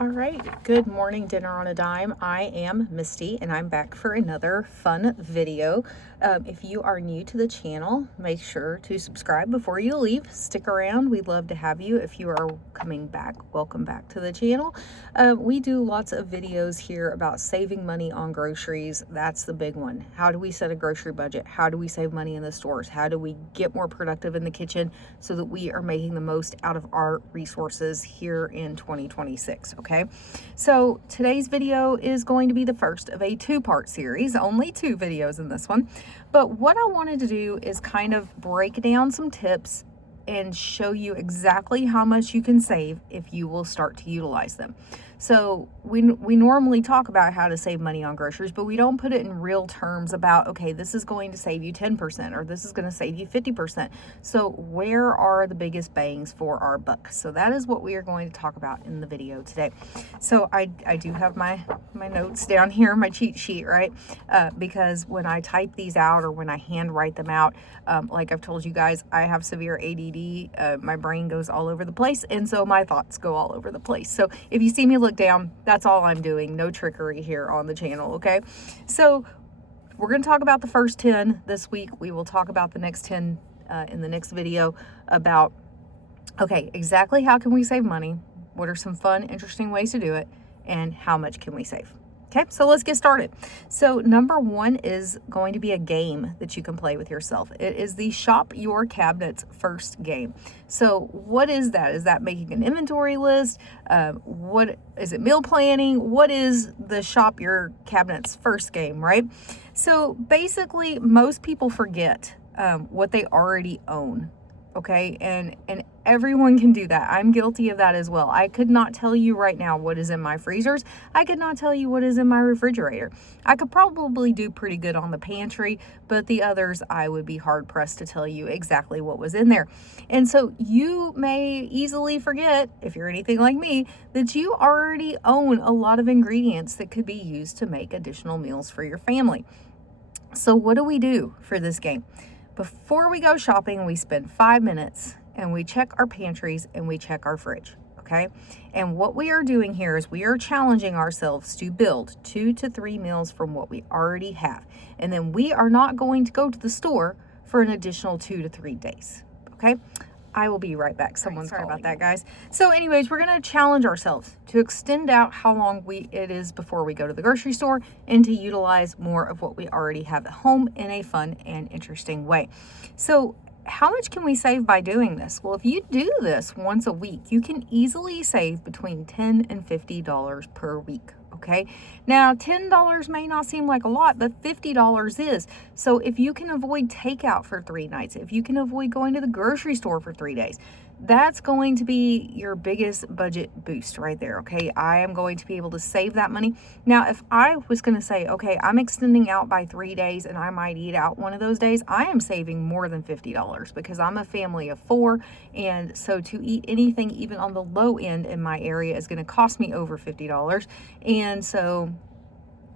All right, good morning, Dinner on a Dime. I am Misty and I'm back for another fun video. If you are new to the channel, make sure to subscribe before you leave. Stick around, we'd love to have you. If you are coming back, welcome back to the channel. We do lots of videos here about saving money on groceries. That's the big one. How do we set a grocery budget? How do we save money in the stores? How do we get more productive in the kitchen so that we are making the most out of our resources here in 2026? Okay, so today's video is going to be the first of a two-part series, only 2 videos in this one. But what I wanted to do is kind of break down some tips and show you exactly how much you can save if you will start to utilize them. So we normally talk about how to save money on groceries, but we don't put it in real terms about, okay, this is going to save you 10% or this is going to save you 50%. So where are the biggest bangs for our buck? So that is what we are going to talk about in the video today. So I do have my notes down here, my cheat sheet, right? Because when I type these out or when I hand write them out, like I've told you guys, I have severe ADD. My brain goes all over the place, and so my thoughts go all over the place. So if you see me look down, that's all I'm doing. No trickery here on the channel, okay? So we're going to talk about the first 10 this week. We will talk about the next 10 in the next video about, okay, exactly how can we save money? What are some fun, interesting ways to do it? And how much can we save? Okay, so let's get started. So number 1 is going to be a game that you can play with yourself. It is the Shop Your Cabinets First game. So what is that? Is that making an inventory list? What is it, meal planning? What is the Shop Your Cabinets First game, right? So basically, most people forget what they already own. Okay, and everyone can do that. I'm guilty of that as well. I could not tell you right now what is in my freezers. I could not tell you what is in my refrigerator. I could probably do pretty good on the pantry, but the others I would be hard pressed to tell you exactly what was in there. And so you may easily forget, if you're anything like me, that you already own a lot of ingredients that could be used to make additional meals for your family. So what do we do for this game? Before we go shopping, we spend 5 minutes and we check our pantries and we check our fridge, okay? And what we are doing here is we are challenging ourselves to build 2 to 3 meals from what we already have. And then we are not going to go to the store for an additional 2 to 3 days, okay? I will be right back. Someone's sorry about that, guys. So anyways, we're going to challenge ourselves to extend out how long it is before we go to the grocery store and to utilize more of what we already have at home in a fun and interesting way. So how much can we save by doing this? Well, if you do this once a week, you can easily save between $10 and $50 per week. Okay, now $10 may not seem like a lot, but $50 is. So if you can avoid takeout for 3 nights, if you can avoid going to the grocery store for 3 days, that's going to be your biggest budget boost right there. Okay, I am going to be able to save that money. Now, if I was going to say, okay, I'm extending out by 3 days and I might eat out one of those days, I am saving more than $50 because I'm a family of 4. And so to eat anything, even on the low end in my area, is going to cost me over $50. And so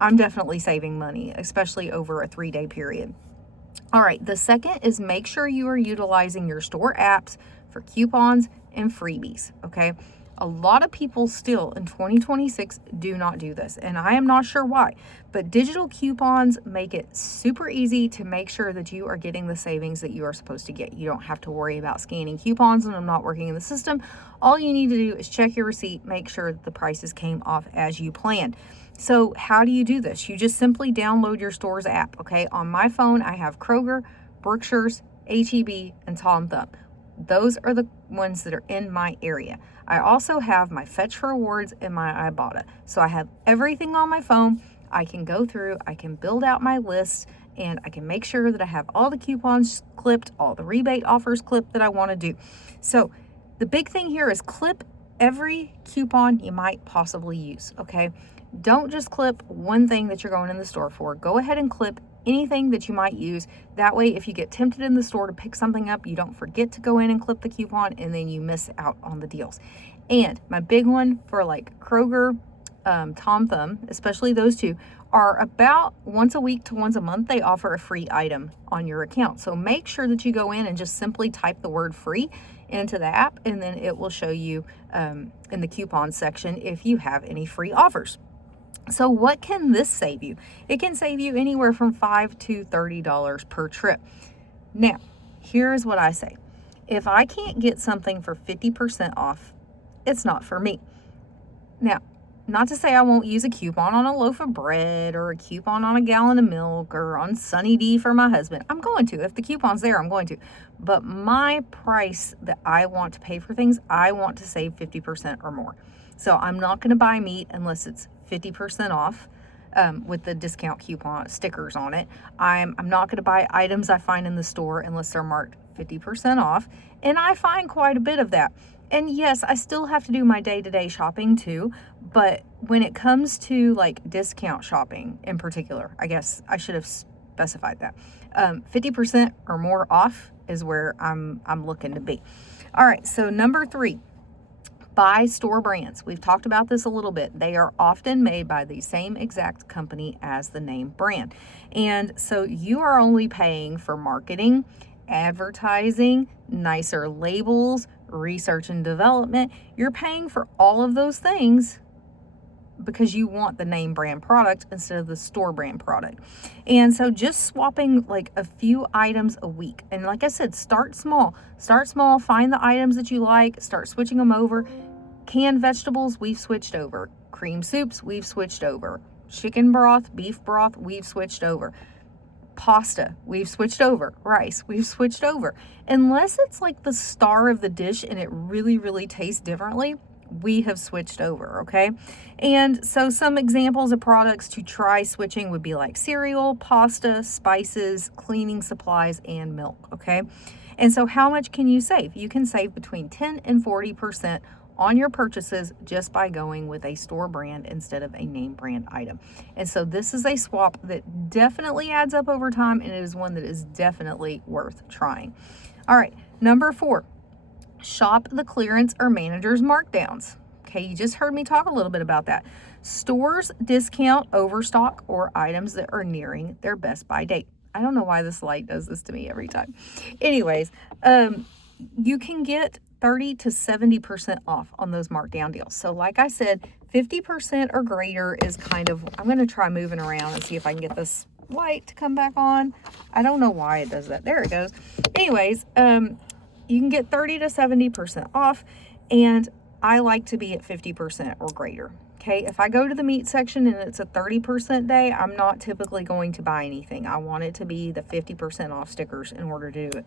I'm definitely saving money, especially over a 3-day period. All right, the second is make sure you are utilizing your store apps for coupons and freebies, okay? A lot of people still in 2026 do not do this, and I am not sure why, but digital coupons make it super easy to make sure that you are getting the savings that you are supposed to get. You don't have to worry about scanning coupons and them not working in the system. All you need to do is check your receipt, make sure that the prices came off as you planned. So how do you do this? You just simply download your store's app, okay? On my phone, I have Kroger, Berkshire's, H-E-B, and Tom Thumb. Those are the ones that are in my area. I also have my Fetch Rewards and my Ibotta. So I have everything on my phone. I can go through, I can build out my list, and I can make sure that I have all the coupons clipped, all the rebate offers clipped that I want to do. So the big thing here is clip every coupon you might possibly use, okay? Don't just clip one thing that you're going in the store for. Go ahead and clip anything that you might use. That way, if you get tempted in the store to pick something up, you don't forget to go in and clip the coupon and then you miss out on the deals. And my big one for like Kroger, Tom Thumb, especially those two, are about once a week to once a month. They offer a free item on your account. So make sure that you go in and just simply type the word free into the app, and then it will show you in the coupon section if you have any free offers. So what can this save you? It can save you anywhere from $5 to $30 per trip. Now, here's what I say. If I can't get something for 50% off, it's not for me. Now, not to say I won't use a coupon on a loaf of bread or a coupon on a gallon of milk or on Sunny D for my husband. I'm going to. If the coupon's there, I'm going to. But my price that I want to pay for things, I want to save 50% or more. So I'm not going to buy meat unless it's 50% off with the discount coupon stickers on it. I'm not going to buy items I find in the store unless they're marked 50% off. And I find quite a bit of that. And yes, I still have to do my day-to-day shopping too, but when it comes to like discount shopping in particular, I guess I should have specified that. 50% or more off is where I'm looking to be. All right, so number 3, buy store brands. We've talked about this a little bit. They are often made by the same exact company as the name brand. And so you are only paying for marketing, advertising, nicer labels, research and development. You're paying for all of those things because you want the name brand product instead of the store brand product. And so just swapping like a few items a week. And like I said, start small, find the items that you like, start switching them over. Canned vegetables, we've switched over. Cream soups, we've switched over. Chicken broth, beef broth, we've switched over. Pasta, we've switched over. Rice, we've switched over. Unless it's like the star of the dish and it really, really tastes differently, we have switched over, okay? And so some examples of products to try switching would be like cereal, pasta, spices, cleaning supplies, and milk, okay? And so how much can you save? You can save between 10 and 40% on your purchases just by going with a store brand instead of a name brand item. And so this is a swap that definitely adds up over time, and it is one that is definitely worth trying. All right, number 4, shop the clearance or manager's markdowns. Okay, you just heard me talk a little bit about that. Stores discount overstock or items that are nearing their best by date. I don't know why this light does this to me every time. Anyways, you can get 30 to 70% off on those markdown deals. So like I said, 50% or greater is kind of, I'm going to try moving around and see if I can get this light to come back on. I don't know why it does that. There it goes. Anyways, you can get 30 to 70% off, and I like to be at 50% or greater. Okay, if I go to the meat section and it's a 30% day, I'm not typically going to buy anything. I want it to be the 50% off stickers in order to do it.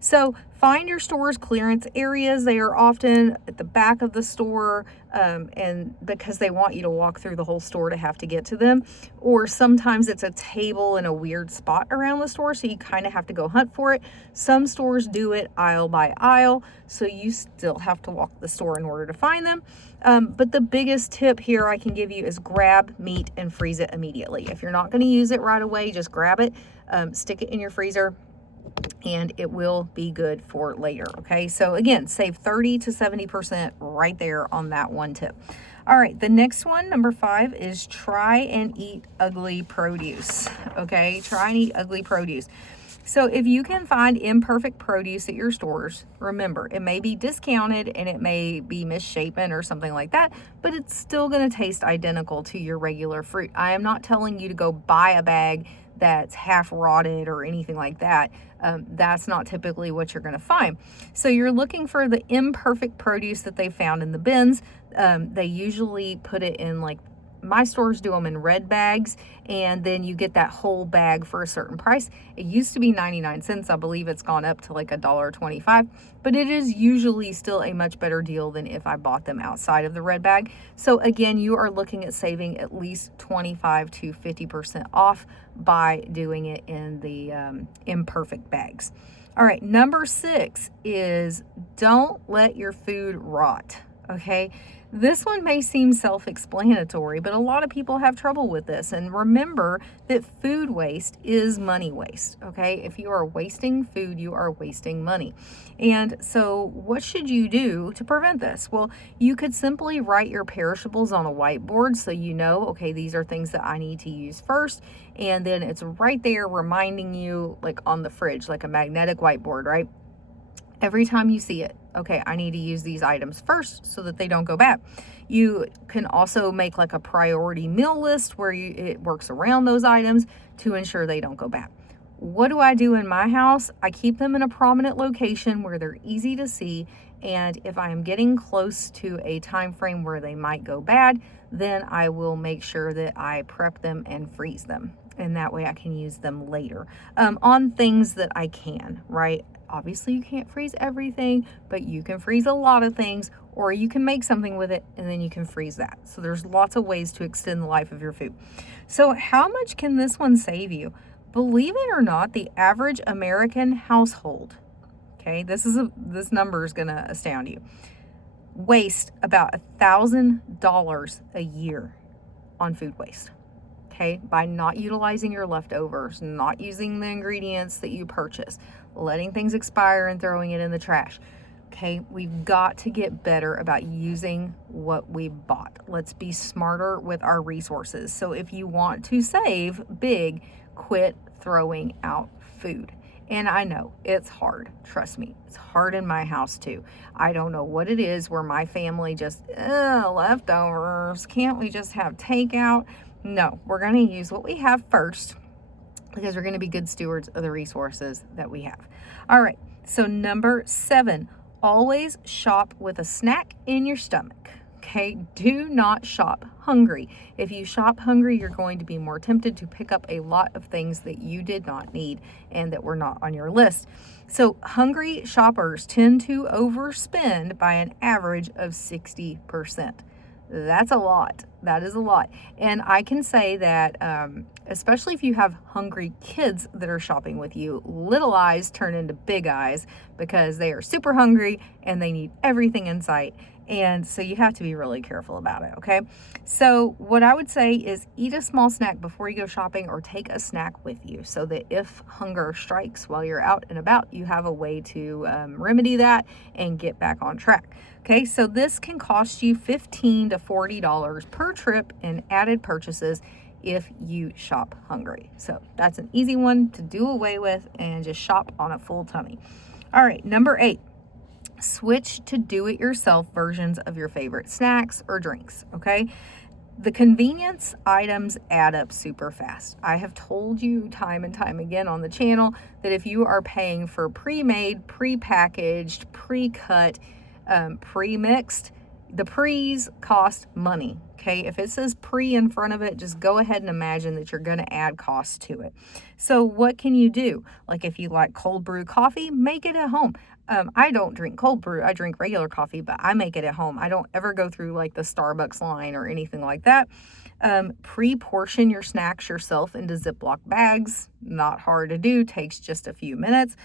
So find your store's clearance areas. They are often at the back of the store, and because they want you to walk through the whole store to have to get to them. Or sometimes it's a table in a weird spot around the store, so you kind of have to go hunt for it. Some stores do it aisle by aisle, so you still have to walk the store in order to find them. But the biggest tip here I can give you is grab meat and freeze it immediately. If you're not going to use it right away, just grab it, stick it in your freezer, and it will be good for later. Okay, so again, save 30 to 70% right there on that one tip. All right, the next one, number 5, is try and eat ugly produce. Okay, try and eat ugly produce. So if you can find imperfect produce at your stores, remember, it may be discounted and it may be misshapen or something like that, but it's still going to taste identical to your regular fruit. I am not telling you to go buy a bag that's half rotted or anything like that. That's not typically what you're going to find. So you're looking for the imperfect produce that they found in the bins. They usually put it in, like, my stores do them in red bags, and then you get that whole bag for a certain price. It used to be 99 cents. I believe it's gone up to like $1.25, but it is usually still a much better deal than if I bought them outside of the red bag. So again, you are looking at saving at least 25 to 50% off by doing it in the imperfect bags. All right, number 6 is don't let your food rot. Okay, this one may seem self-explanatory, but a lot of people have trouble with this. And remember that food waste is money waste. Okay, if you are wasting food, you are wasting money. And so, what should you do to prevent this? Well, you could simply write your perishables on a whiteboard so you know, okay, these are things that I need to use first. And then it's right there reminding you, like on the fridge, like a magnetic whiteboard, right? Every time you see it, okay, I need to use these items first so that they don't go bad. You can also make like a priority meal list where it works around those items to ensure they don't go bad. What do I do in my house? I keep them in a prominent location where they're easy to see. And if I am getting close to a time frame where they might go bad, then I will make sure that I prep them and freeze them. And that way I can use them later on things that I can, right? Obviously, you can't freeze everything, but you can freeze a lot of things, or you can make something with it and then you can freeze that. So there's lots of ways to extend the life of your food. So how much can this one save you? Believe it or not, the average American household, okay, this number is going to astound you, waste about $1,000 a year on food waste. Okay, by not utilizing your leftovers, not using the ingredients that you purchase, letting things expire and throwing it in the trash. Okay, we've got to get better about using what we bought. Let's be smarter with our resources. So if you want to save big, quit throwing out food. And I know it's hard. Trust me, it's hard in my house too. I don't know what it is where my family just, leftovers. Can't we just have takeout? No, we're going to use what we have first because we're going to be good stewards of the resources that we have. All right, so number 7, always shop with a snack in your stomach. Okay, do not shop hungry. If you shop hungry, you're going to be more tempted to pick up a lot of things that you did not need and that were not on your list. So hungry shoppers tend to overspend by an average of 60%. That's a lot. That is a lot. And I can say that, especially if you have hungry kids that are shopping with you, little eyes turn into big eyes because they are super hungry and they need everything in sight. And so you have to be really careful about it, okay? So what I would say is eat a small snack before you go shopping or take a snack with you so that if hunger strikes while you're out and about, you have a way to remedy that and get back on track. Okay, so this can cost you $15 to $40 per trip in added purchases if you shop hungry. So that's an easy one to do away with and just shop on a full tummy. All right, number 8. Switch to do-it-yourself versions of your favorite snacks or drinks, okay? The convenience items add up super fast. I have told you time and time again on the channel that if you are paying for pre-made, pre-packaged, pre-cut, pre-mixed, the pre's cost money, okay? If it says pre in front of it, just go ahead and imagine that you're going to add costs to it. So what can you do? Like if you like cold brew coffee, make it at home. I don't drink cold brew. I drink regular coffee, but I make it at home. I don't ever go through like the Starbucks line or anything like that. Pre-portion your snacks yourself into Ziploc bags. Not hard to do, takes just a few minutes.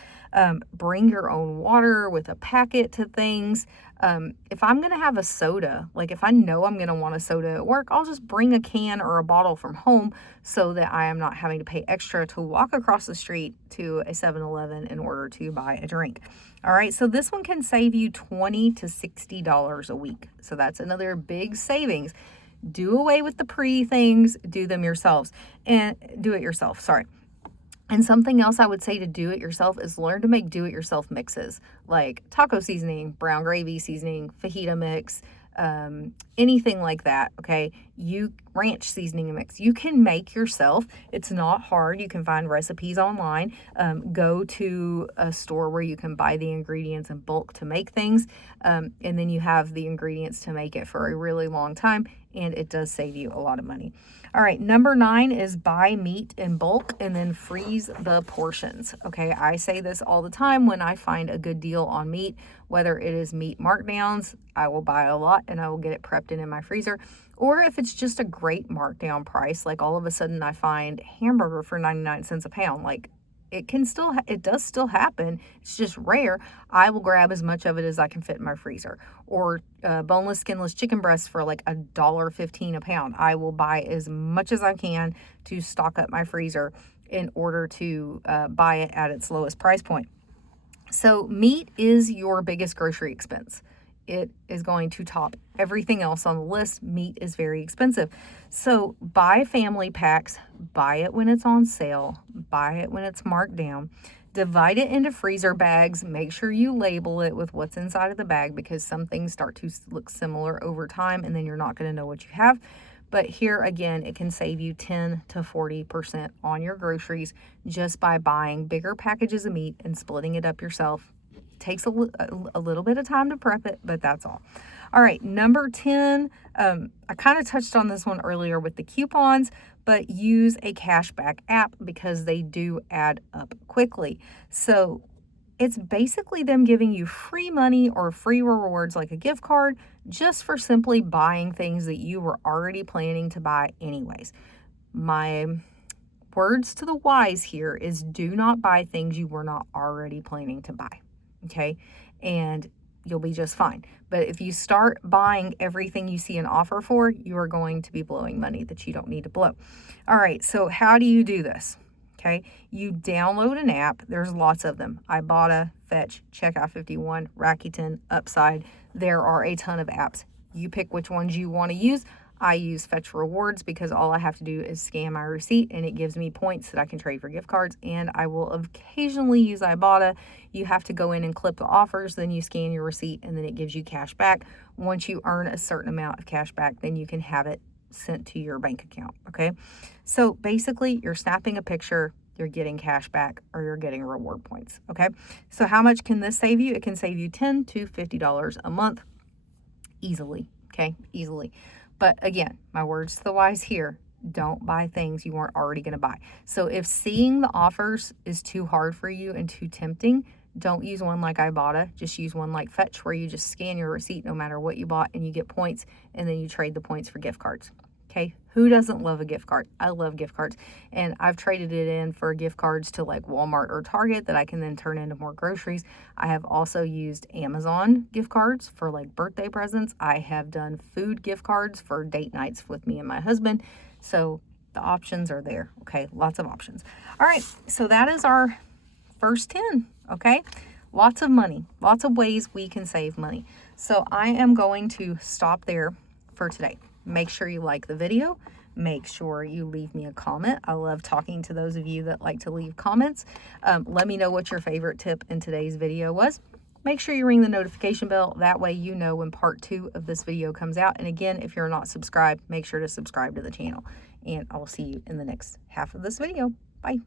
Bring your own water with a packet to things. If I'm going to have a soda, like if I know I'm going to want a soda at work, I'll just bring a can or a bottle from home so that I am not having to pay extra to walk across the street to a 7-Eleven in order to buy a drink. All right, so this one can save you $20 to $60 a week. So that's another big savings. Do away with the pre things, do them yourselves and do it yourself. Sorry. And something else I would say to do it yourself is learn to make do it yourself mixes like taco seasoning, brown gravy seasoning, fajita mix, anything like that. Okay. Ranch seasoning mix, you can make yourself. It's not hard. You can find recipes online. Go to a store where you can buy the ingredients in bulk to make things. And then you have the ingredients to make it for a really long time. And it does save you a lot of money. All right, number 9 is buy meat in bulk and then freeze the portions. Okay, I say this all the time when I find a good deal on meat, whether it is meat markdowns, I will buy a lot and I will get it prepped in my freezer. Or if it's just a great markdown price, like all of a sudden I find hamburger for 99 cents a pound, like it can still, it does still happen. It's just rare. I will grab as much of it as I can fit in my freezer. Or boneless, skinless chicken breasts for like $1.15 a pound. I will buy as much as I can to stock up my freezer in order to buy it at its lowest price point. So meat is your biggest grocery expense. It is going to top everything else on the list. Meat is very expensive. So buy family packs, buy it when it's on sale, buy it when it's marked down. Divide it into freezer bags. Make sure you label it with what's inside of the bag, because some things start to look similar over time and then you're not going to know what you have. But here again, it can save you 10 to 40% on your groceries just by buying bigger packages of meat and splitting it up yourself. Takes a little bit of time to prep it, but that's all. All right, number 10, I kind of touched on this one earlier with the coupons, but use a cashback app because they do add up quickly. So it's basically them giving you free money or free rewards like a gift card just for simply buying things that you were already planning to buy anyways. My words to the wise here is do not buy things you were not already planning to buy. Okay, and you'll be just fine. But if you start buying everything you see an offer for, you are going to be blowing money that you don't need to blow. All right, so how do you do this? Okay, you download an app. There's lots of them. Ibotta, Fetch, Checkout 51, Rakuten, Upside. There are a ton of apps. You pick which ones you want to use. I use Fetch Rewards because all I have to do is scan my receipt and it gives me points that I can trade for gift cards. And I will occasionally use Ibotta. You have to go in and clip the offers, then you scan your receipt and then it gives you cash back. Once you earn a certain amount of cash back, then you can have it sent to your bank account. Okay, so basically you're snapping a picture, you're getting cash back, or you're getting reward points. Okay, so how much can this save you? It can save you $10 to $50 a month easily. Okay, easily. But again, my words to the wise here, don't buy things you weren't already going to buy. So if seeing the offers is too hard for you and too tempting, don't use one like Ibotta. Just use one like Fetch, where you just scan your receipt no matter what you bought and you get points, and then you trade the points for gift cards. Okay, who doesn't love a gift card? I love gift cards, and I've traded it in for gift cards to like Walmart or Target that I can then turn into more groceries. I have also used Amazon gift cards for like birthday presents. I have done food gift cards for date nights with me and my husband. So the options are there. Okay, lots of options. All right, so that is our first 10. Okay, lots of money, lots of ways we can save money. So I am going to stop there for today. Make sure you like the video. Make sure you leave me a comment. I love talking to those of you that like to leave comments. Let me know what your favorite tip in today's video was. Make sure you ring the notification bell. That way you know when part 2 of this video comes out. And again, if you're not subscribed, make sure to subscribe to the channel. And I will see you in the next half of this video. Bye.